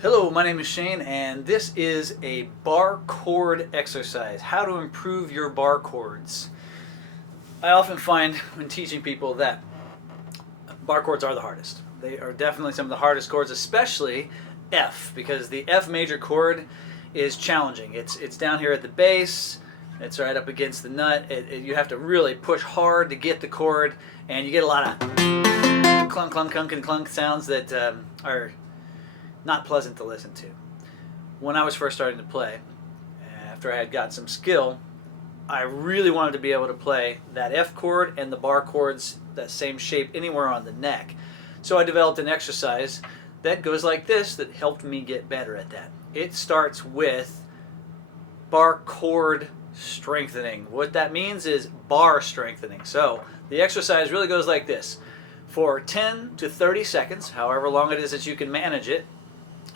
Hello, my name is Shane, and this is a bar chord exercise. How to improve your bar chords. I often find when teaching people that bar chords are the hardest. They are definitely some of the hardest chords, especially F, because the F major chord is challenging. It's down here at the base. It's right up against the nut. You have to really push hard to get the chord, and you get a lot of clunk, clunk, clunk, and clunk sounds that are not pleasant to listen to. When I was first starting to play, after I had gotten some skill, I really wanted to be able to play that F chord and the bar chords that same shape anywhere on the neck. So I developed an exercise that goes like this that helped me get better at that. It starts with bar chord strengthening. What that means is bar strengthening. So the exercise really goes like this. For 10 to 30 seconds, however long it is that you can manage it,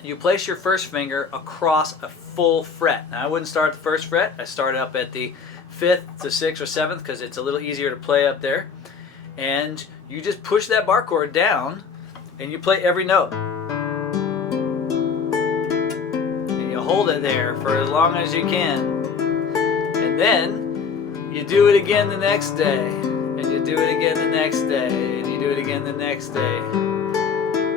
you place your first finger across a full fret. Now I wouldn't start at the first fret. I start up at the 5th to 6th or 7th because it's a little easier to play up there. And you just push that bar chord down and you play every note. And you hold it there for as long as you can. And then you do it again the next day. And you do it again the next day. And you do it again the next day.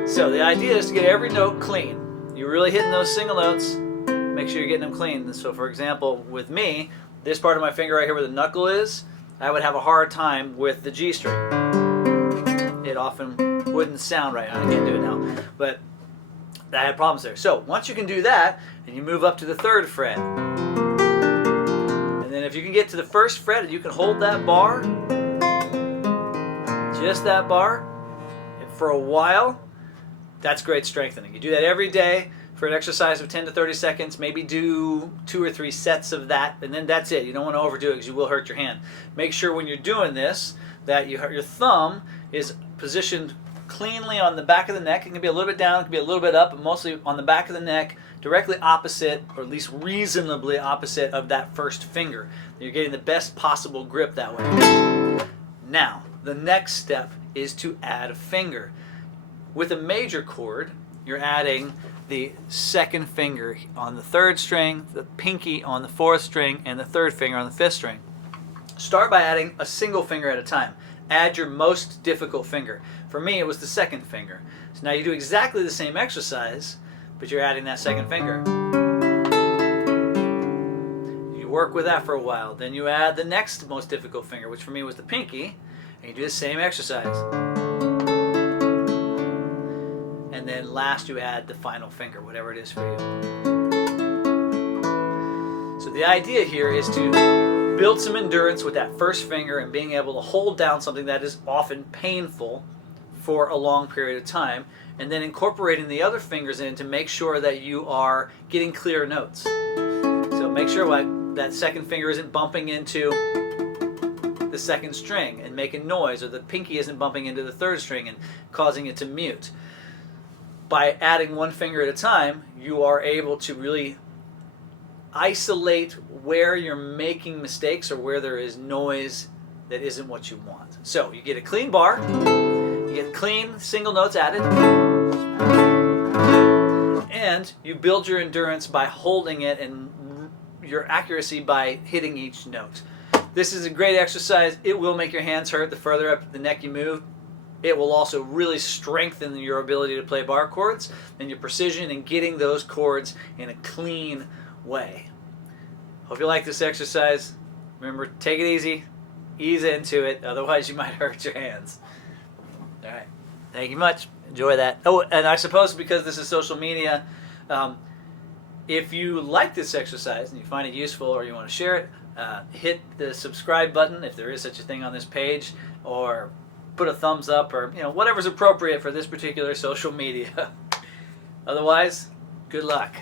So the idea is to get every note clean. You're really hitting those single notes, make sure you're getting them clean. So for example, with me, this part of my finger right here where the knuckle is, I would have a hard time with the G string. It often wouldn't sound right. I can't do it now, but I had problems there. So once you can do that, and you move up to the 3rd fret. And then if you can get to the 1st fret and you can hold that bar, just that bar, for a while, that's great strengthening. You do that every day for an exercise of 10 to 30 seconds. Maybe do 2 or 3 sets of that, and then that's it. You don't want to overdo it because you will hurt your hand. Make sure when you're doing this that your thumb is positioned cleanly on the back of the neck. It can be a little bit down, it can be a little bit up, but mostly on the back of the neck, directly opposite, or at least reasonably opposite of that first finger. You're getting the best possible grip that way. Now, the next step is to add a finger. With a major chord, you're adding the 2nd finger on the 3rd string, the pinky on the 4th string, and the 3rd finger on the 5th string. Start by adding a single finger at a time. Add your most difficult finger. For me, it was the 2nd finger. So now you do exactly the same exercise, but you're adding that 2nd finger. You work with that for a while. Then you add the next most difficult finger, which for me was the pinky, and you do the same exercise. And then last you add the final finger, whatever it is for you. So the idea here is to build some endurance with that first finger and being able to hold down something that is often painful for a long period of time, and then incorporating the other fingers in to make sure that you are getting clear notes. So make sure that 2nd finger isn't bumping into the 2nd string and making noise, or the pinky isn't bumping into the 3rd string and causing it to mute. By adding one finger at a time, you are able to really isolate where you're making mistakes or where there is noise that isn't what you want. So you get a clean bar, you get clean single notes added, and you build your endurance by holding it and your accuracy by hitting each note. This is a great exercise. It will make your hands hurt the further up the neck you move. It will also really strengthen your ability to play bar chords and your precision in getting those chords in a clean way. Hope you like this exercise. Remember, take it easy, ease into it, otherwise you might hurt your hands. All right, thank you much. Enjoy that. Oh, and I suppose because this is social media, if you like this exercise and you find it useful or you want to share it, hit the subscribe button if there is such a thing on this page, or put a thumbs up, or whatever's appropriate for this particular social media. Otherwise, good luck.